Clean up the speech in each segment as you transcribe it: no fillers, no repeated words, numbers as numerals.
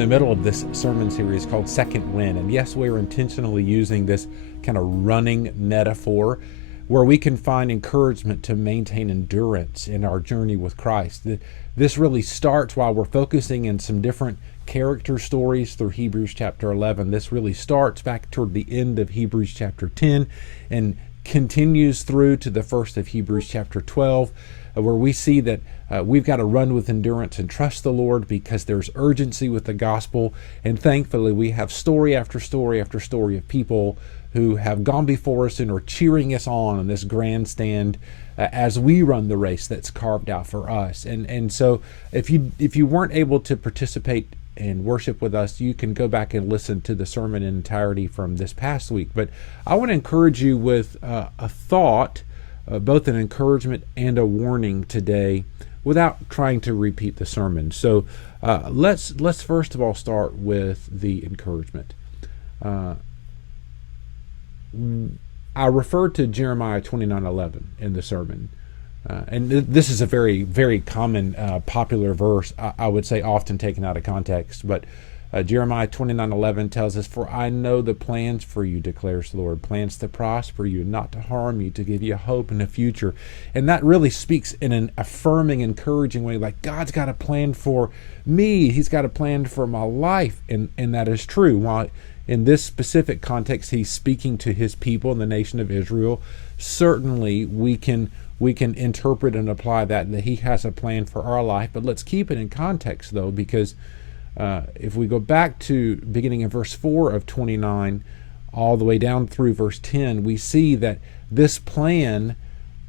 the middle of this sermon series called Second Wind. And yes, we're intentionally using this kind of running metaphor where we can find encouragement to maintain endurance in our journey with Christ. This really starts while we're focusing in some different character stories through Hebrews chapter 11. This really starts back toward the end of Hebrews chapter 10 and continues through to the first of Hebrews chapter 12, where we see that we've got to run with endurance and trust the Lord because there's urgency with the gospel. And thankfully, we have story after story after story of people who have gone before us and are cheering us on in this grandstand as we run the race that's carved out for us. And so if you weren't able to participate and worship with us, you can go back and listen to the sermon in entirety from this past week. But I want to encourage you with a thought, both an encouragement and a warning today, without trying to repeat the sermon. So let's first of all start with the encouragement. I referred to Jeremiah 29:11 in the sermon. And this is a very, very common, popular verse, I would say often taken out of context. But Jeremiah 29:11 tells us, "For I know the plans for you, declares the Lord, plans to prosper you, not to harm you, to give you a hope in the future." And that really speaks in an affirming, encouraging way, like God's got a plan for me. He's got a plan for my life. And that is true. While in this specific context, he's speaking to his people in the nation of Israel, certainly we can interpret and apply that he has a plan for our life. But let's keep it in context, though, because if we go back to beginning of verse 4 of 29 all the way down through verse 10, we see that this plan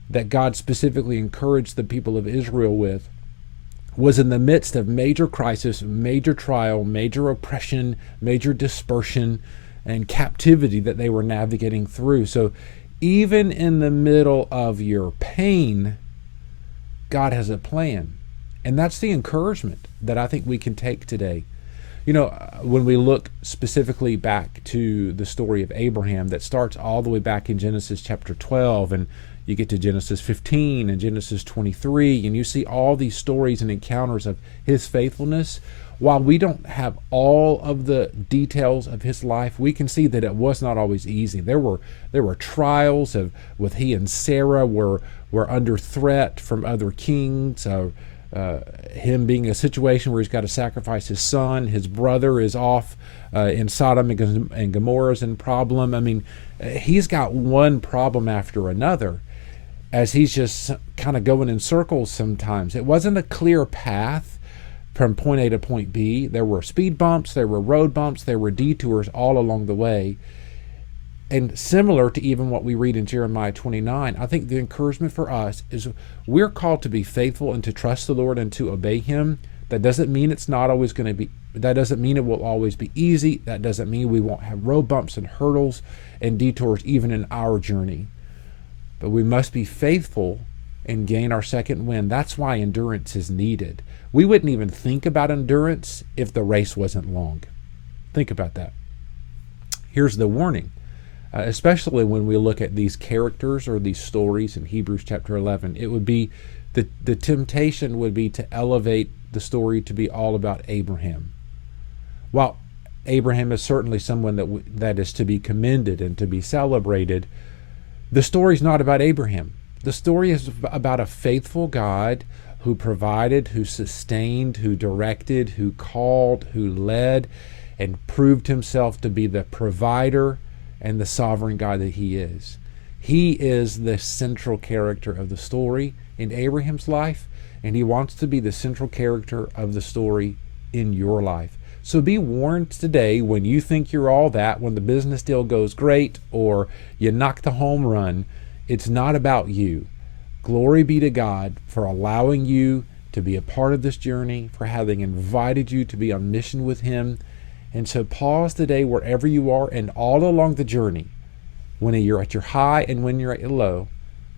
that God specifically encouraged the people of Israel with was in the midst of major crisis, major trial, major oppression, major dispersion, and captivity that they were navigating through. So even in the middle of your pain, God has a plan. And that's the encouragement that I think we can take today. You know, when we look specifically back to the story of Abraham that starts all the way back in Genesis chapter 12, and you get to Genesis 15 and Genesis 23, and you see all these stories and encounters of his faithfulness. While we don't have all of the details of his life, we can see that it was not always easy. There were trials with he and Sarah were under threat from other kings. Him being in a situation where he's got to sacrifice his son. His brother is off in Sodom and Gomorrah's in problem. I mean, he's got one problem after another as he's just kind of going in circles sometimes. It wasn't a clear path from point A to point B. There were speed bumps, there were road bumps, there were detours all along the way. And similar to even what we read in Jeremiah 29, I think the encouragement for us is we're called to be faithful and to trust the Lord and to obey him. That doesn't mean it's not always going to be, that doesn't mean it will always be easy. That doesn't mean we won't have road bumps and hurdles and detours even in our journey. But we must be faithful and gain our second wind. That's why endurance is needed. We wouldn't even think about endurance if the race wasn't long. Think about that. Here's the warning. Especially when we look at these characters or these stories in Hebrews chapter 11, it would be the temptation would be to elevate the story to be all about Abraham. While Abraham is certainly someone that is to be commended and to be celebrated, the story is not about Abraham. The story is about a faithful God who provided, who sustained, who directed, who called, who led, and proved himself to be the provider and the sovereign God that he is. He is the central character of the story in Abraham's life, and he wants to be the central character of the story in your life. So be warned today when you think you're all that, when the business deal goes great or you knock the home run, it's not about you. Glory be to God for allowing you to be a part of this journey, for having invited you to be on mission with him. And so pause today wherever you are and all along the journey, when you're at your high and when you're at your low,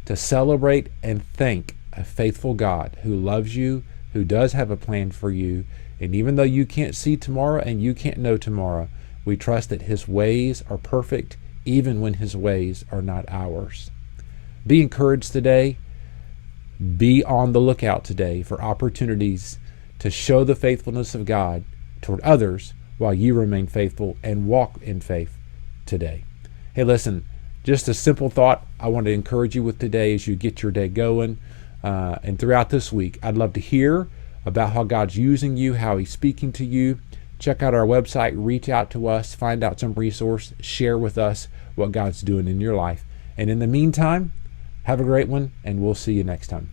to celebrate and thank a faithful God who loves you, who does have a plan for you. And even though you can't see tomorrow and you can't know tomorrow, we trust that his ways are perfect, even when his ways are not ours. Be encouraged today. Be on the lookout today for opportunities to show the faithfulness of God toward others while you remain faithful and walk in faith today. Hey, listen, just a simple thought I want to encourage you with today as you get your day going. And throughout this week, I'd love to hear about how God's using you, how He's speaking to you. Check out our website, reach out to us, find out some resource, share with us what God's doing in your life. And in the meantime, have a great one, and we'll see you next time.